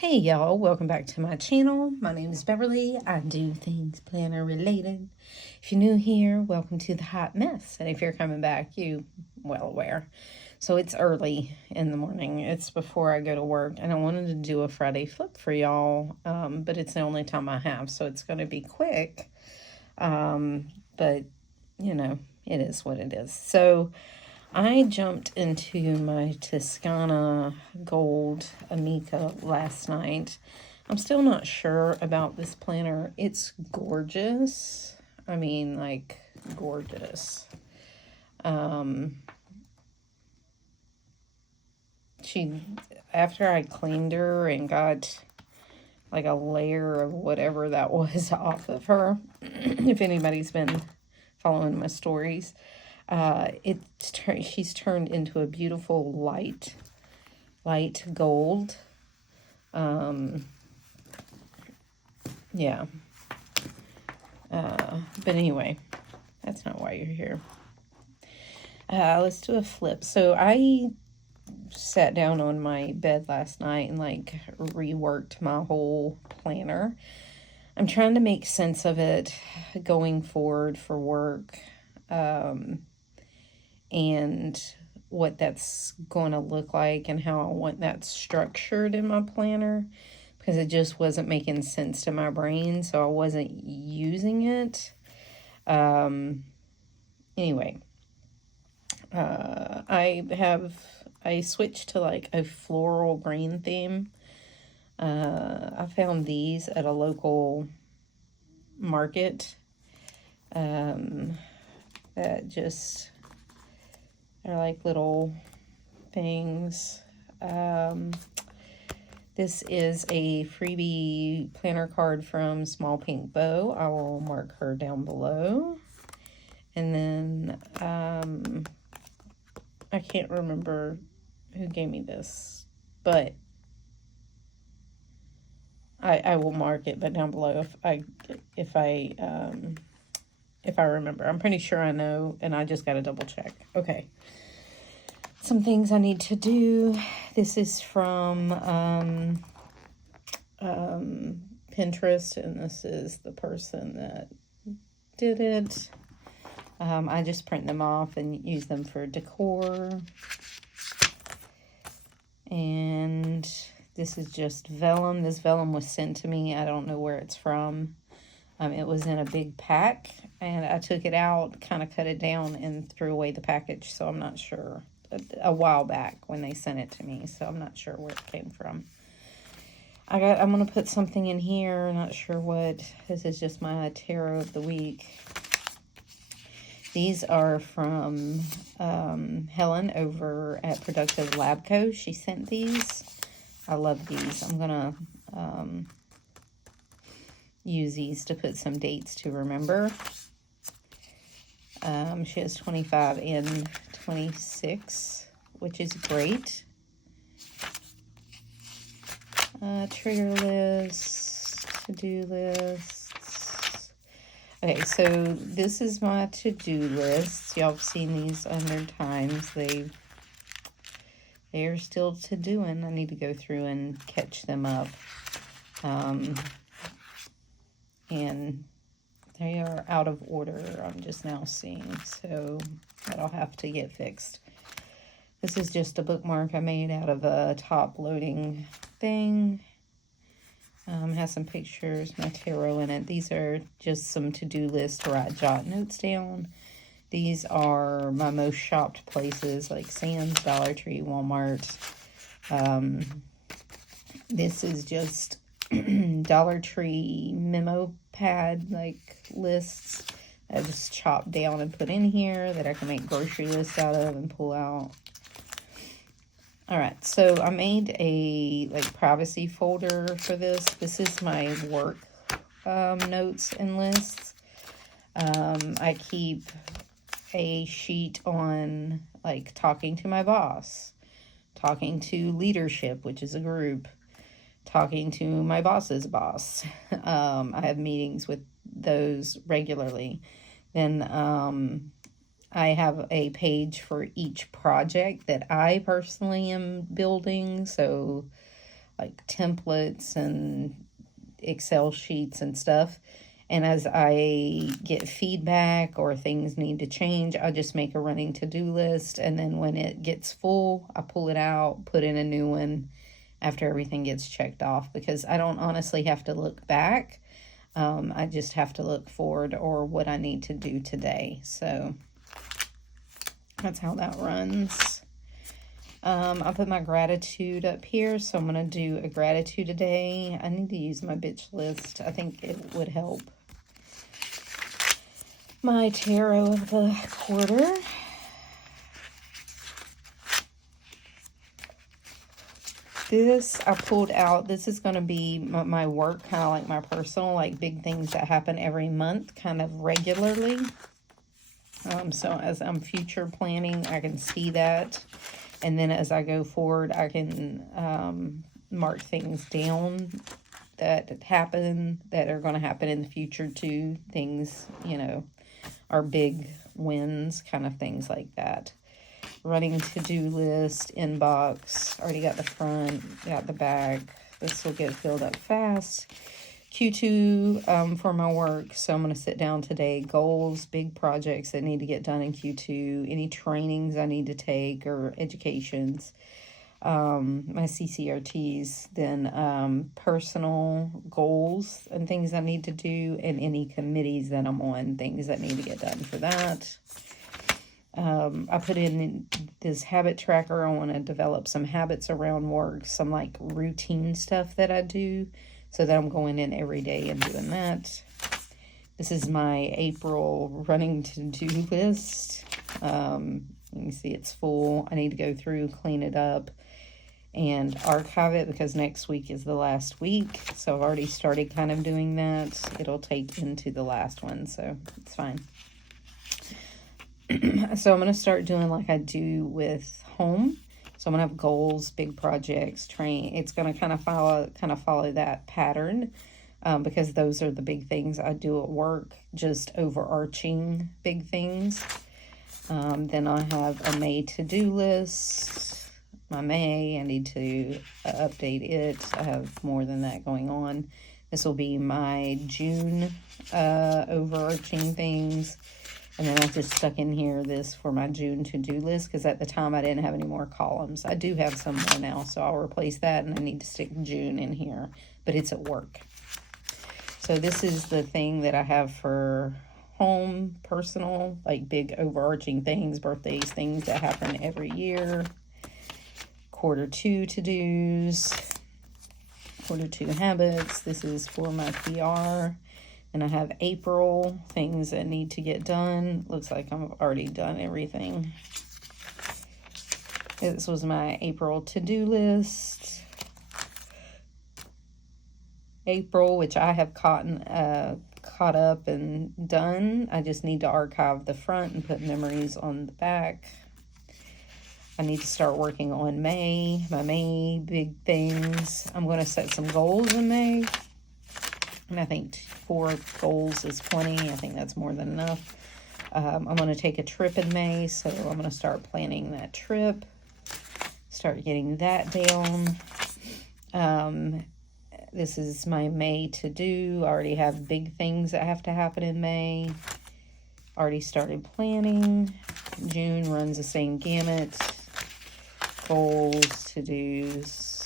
Hey y'all, welcome back to my channel. My name is Beverly. I do things planner related. If you're new here, welcome to the hot mess. And if you're coming back, you well aware. So it's early in the morning. It's before I go to work. And I wanted to do a Friday flip for y'all. But it's the only time I have. So it's going to be quick. But, you know, it is what it is. So I jumped into my Toscana Gold Amica last night. I'm still not sure about this planner. It's gorgeous. I mean, like, gorgeous. After I cleaned her and got like a layer of whatever that was off of her, if anybody's been following my stories, she's turned into a beautiful light gold. Yeah. But anyway, that's not why you're here. Let's do a flip. So I sat down on my bed last night and like reworked my whole planner. I'm trying to make sense of it going forward for work. And what that's going to look like and how I want that structured in my planner, because it just wasn't making sense to my brain, so I wasn't using it. Anyway, I switched to like a floral green theme. I found these at a local market that just are like little things. This is a freebie planner card from Smallpinkbow. I will mark her down below. And then I can't remember who gave me this, but I will mark it, but down below if I remember. I'm pretty sure I know, and I just got to double check. Okay. Some things I need to do. This is from Pinterest, and this is the person that did it. I just print them off and use them for decor. And this is just vellum. This vellum was sent to me. I don't know where it's from. It was in a big pack, and I took it out, kind of cut it down, and threw away the package, so I'm not sure. A while back when they sent it to me, so I'm not sure where it came from. I'm going to put something in here, not sure what. This is just my tarot of the week. These are from Helen over at Productive Lab Co. She sent these. I love these. I'm going to use these to put some dates to remember. She has 25 and 26, which is great. Trigger lists, to-do lists. Okay, so this is my to-do list. Y'all have seen these 100 times. They are still to-doing. I need to go through and catch them up. And they are out of order, I'm just now seeing, so that'll have to get fixed. This is just a bookmark I made out of a top-loading thing. Has some pictures, my tarot in it. These are just some to-do lists to write jot notes down. These are my most shopped places, like Sam's, Dollar Tree, Walmart. This is just Dollar Tree memo pad, like, lists I just chopped down and put in here that I can make grocery lists out of and pull out. Alright, so I made a, like, privacy folder for this. This is my work notes and lists. I keep a sheet on, like, talking to my boss, talking to leadership, which is a group, talking to my boss's boss. I have meetings with those regularly. Then I have a page for each project that I personally am building. So like templates and Excel sheets and stuff. And as I get feedback or things need to change, I just make a running to-do list. And then when it gets full, I pull it out, put in a new one after everything gets checked off, because I don't honestly have to look back. I just have to look forward or what I need to do today. So that's how that runs. I'll put my gratitude up here. So I'm going to do a gratitude today. I need to use my bitch list. I think it would help. My tarot of the quarter. This I pulled out. This is going to be my work, kind of like my personal, like big things that happen every month, kind of regularly. So as I'm future planning, I can see that. And then as I go forward, I can mark things down that happen, that are going to happen in the future too. Things, you know, are big wins, kind of things like that. Running to-do list, inbox, already got the front, got the back. This will get filled up fast. Q2 for my work, so I'm going to sit down today. Goals, big projects that need to get done in Q2, any trainings I need to take or educations, my CCRTs, then personal goals and things I need to do, and any committees that I'm on, things that need to get done for that. I put in this habit tracker. I want to develop some habits around work, some like routine stuff that I do, so that I'm going in every day and doing that. This is my April running to-do list. You can see it's full. I need to go through, clean it up, and archive it, because next week is the last week. So I've already started kind of doing that. It'll take into the last one, so it's fine. So I'm going to start doing like I do with home. So I'm going to have goals, big projects, train. It's going to kind of follow that pattern, because those are the big things I do at work, just overarching big things. Then I have a May to-do list. My May, I need to update it. I have more than that going on. This will be my June overarching things. And then I just stuck in here this for my June to-do list, because at the time I didn't have any more columns. I do have some more now, so I'll replace that, and I need to stick June in here, but it's at work. So this is the thing that I have for home, personal, like big overarching things, birthdays, things that happen every year. Quarter 2 to-dos, quarter 2 habits. This is for my PR. And I have April, things that need to get done. Looks like I've already done everything. This was my April to-do list. April, which I have caught up and done. I just need to archive the front and put memories on the back. I need to start working on May, my May big things. I'm going to set some goals in May. And I think 4 goals is plenty. I think that's more than enough. I'm going to take a trip in May, so I'm going to start planning that trip. Start getting that down. This is my May to-do. I already have big things that have to happen in May. Already started planning. June runs the same gamut. Goals, to-dos.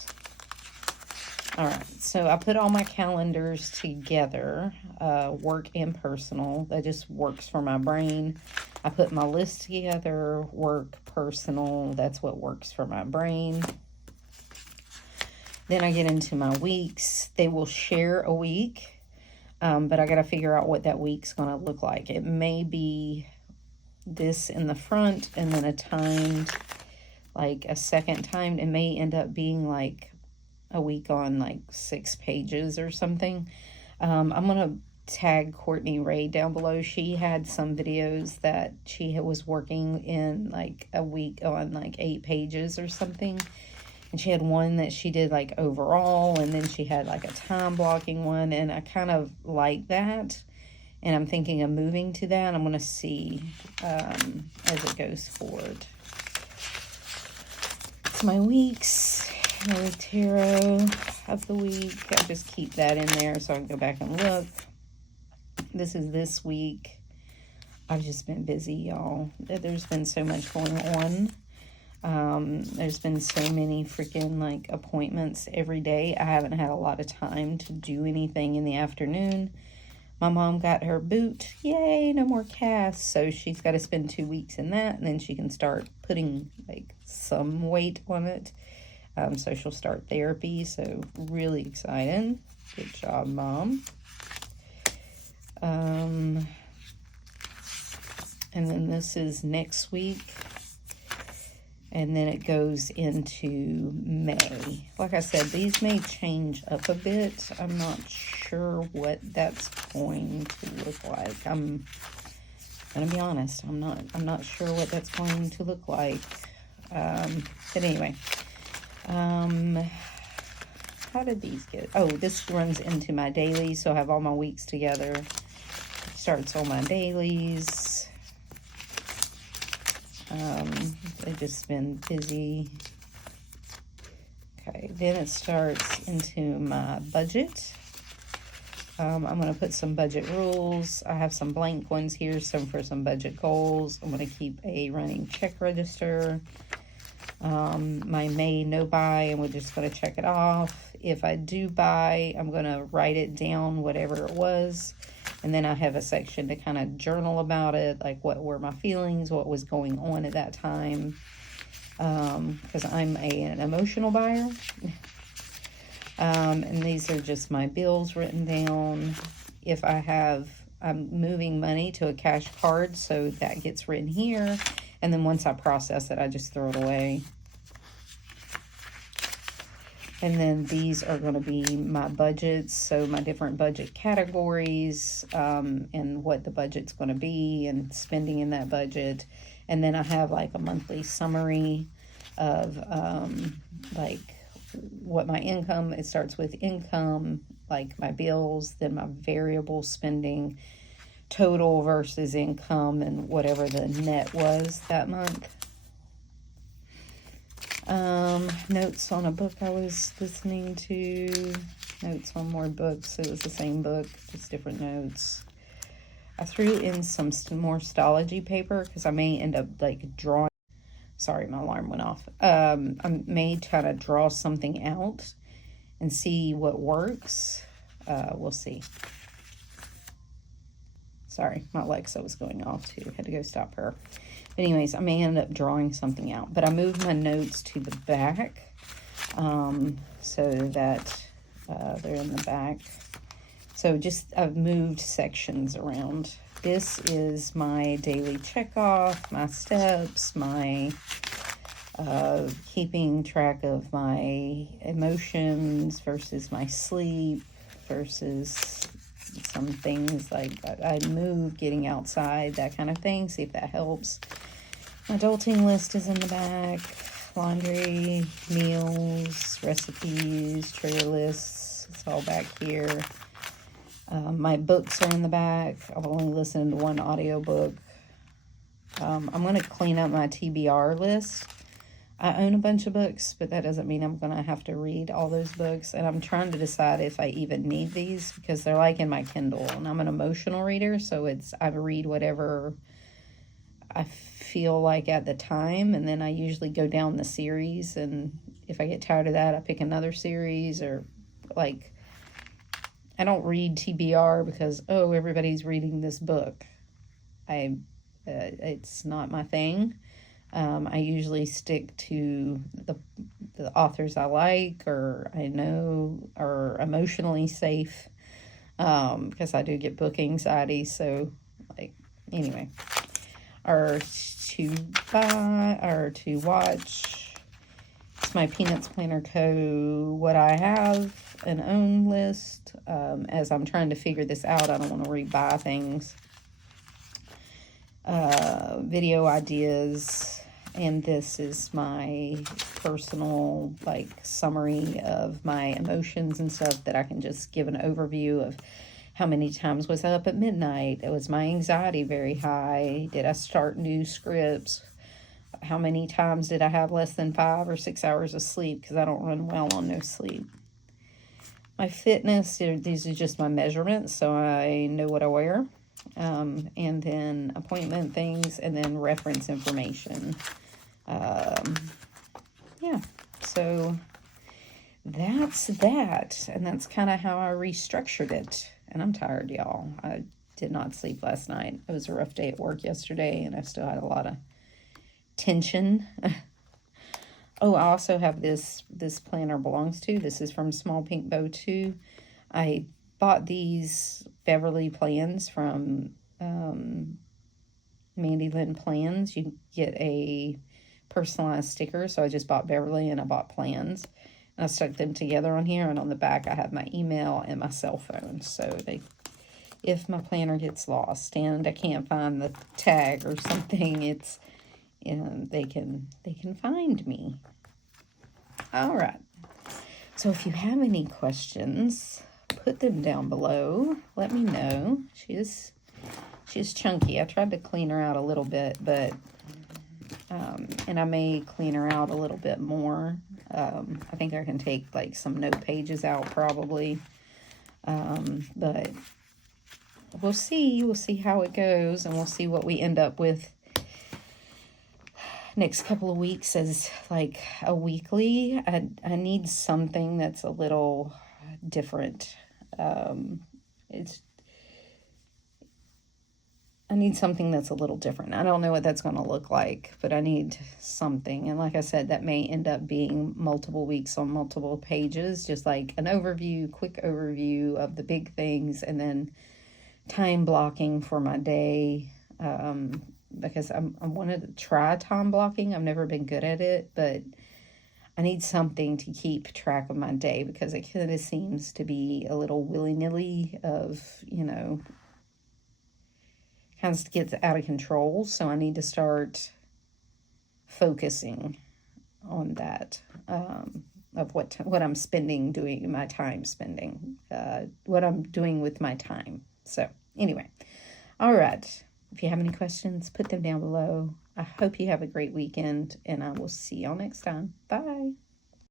All right, so I put all my calendars together, work and personal. That just works for my brain. I put my list together, work, personal. That's what works for my brain. Then I get into my weeks. They will share a week, but I got to figure out what that week's going to look like. It may be this in the front and then a timed, like a second timed. It may end up being like a week on like 6 pages or something. I'm going to tag Courtney Ray down below. She had some videos that she was working in like a week on like 8 pages or something. And she had one that she did like overall, and then she had like a time blocking one, and I kind of like that. And I'm thinking of moving to that. I'm going to see as it goes forward. It's my weeks. my tarot of the week. I just keep that in there so I can go back and look. This is this week. I've just been busy, y'all. There's been so much going on. There's been so many freaking like appointments every day. I haven't had a lot of time to do anything in the afternoon. My mom got her boot. Yay, no more casts. So she's got to spend 2 weeks in that, and then she can start putting like some weight on it. So she'll start therapy. So really excited. Good job, Mom. And then this is next week. And then it goes into May. Like I said, these may change up a bit. I'm not sure what that's going to look like. I'm gonna be honest. I'm not sure what that's going to look like. But anyway, how did these get? Oh, this runs into my dailies, so I have all my weeks together. Starts all my dailies. I've just been busy. Okay, then it starts into my budget. I'm going to put some budget rules. I have some blank ones here, some for some budget goals. I'm going to keep a running check register. My May no buy, and we're just going to check it off. If I do buy, I'm going to write it down, whatever it was. And then I have a section to kind of journal about it, like what were my feelings, what was going on at that time. Because I'm an emotional buyer. And these are just my bills written down. If I'm moving money to a cash card, so that gets written here. And then once I process it, I just throw it away. And then these are going to be my budgets, so my different budget categories, and what the budget's going to be and spending in that budget. And then I have like a monthly summary of like what my income, it starts with income, like my bills, then my variable spending, total versus income, and whatever the net was that month. Notes on a book I was listening to, notes on more books. It was the same book, just different notes. I threw in some more Stalogy paper because I may end up like drawing. Sorry, my alarm went off. I may kind of draw something out and see what works. We'll see. Sorry, my Alexa was going off too. Had to go stop her. But anyways, I may end up drawing something out. But I moved my notes to the back so that they're in the back. So just I've moved sections around. This is my daily checkoff, my steps, my keeping track of my emotions versus my sleep versus some things like I move, getting outside, that kind of thing. See if that helps. My adulting list is in the back. Laundry, meals, recipes, trigger lists. It's all back here. My books are in the back. I've only listened to one audiobook. I'm going to clean up my TBR list. I own a bunch of books, but that doesn't mean I'm going to have to read all those books. And I'm trying to decide if I even need these because they're like in my Kindle. And I'm an emotional reader, so I read whatever I feel like at the time. And then I usually go down the series. And if I get tired of that, I pick another series. Or like, I don't read TBR because, oh, everybody's reading this book. It's not my thing. I usually stick to the authors I like or I know are emotionally safe because I do get book anxiety. So, like, anyway, or to buy or to watch. It's my Peanuts Planner Co. What I have and own list. As I'm trying to figure this out, I don't want to rebuy things. Video ideas. And this is my personal, like, summary of my emotions and stuff that I can just give an overview of how many times was I up at midnight. Was my anxiety very high? Did I start new scripts? how many times did I have less than 5 or 6 hours of sleep, because I don't run well on no sleep. My fitness, these are just my measurements, so I know what I wear. And then appointment things, and then reference information. Yeah, so that's that. And that's kind of how I restructured it. And I'm tired, y'all. I did not sleep last night. It was a rough day at work yesterday, and I still had a lot of tension. Oh, I also have this planner belongs to. This is from Smallpinkbow too. I bought these Beverly plans from Mandy Lynn Plans. You get a personalized sticker, so I just bought Beverly and I bought plans. And I stuck them together on here, and on the back I have my email and my cell phone. So if my planner gets lost and I can't find the tag or something, it's they can find me. All right. So if you have any questions, put them down below. Let me know. She's chunky. I tried to clean her out a little bit, but and I may clean her out a little bit more. I think I can take like some note pages out probably. But we'll see. We'll see how it goes, and we'll see what we end up with next couple of weeks as like a weekly. I need something that's a little different. I need something that's a little different. I don't know what that's going to look like, but I need something. And like I said, that may end up being multiple weeks on multiple pages, just like an overview, quick overview of the big things, and then time blocking for my day. Because I wanted to try time blocking. I've never been good at it, but I need something to keep track of my day, because it kind of seems to be a little willy-nilly of, kind of gets out of control. So I need to start focusing on that, of what I'm spending, doing my time spending, what I'm doing with my time. So anyway, all right. If you have any questions, put them down below. I hope you have a great weekend, and I will see y'all next time. Bye.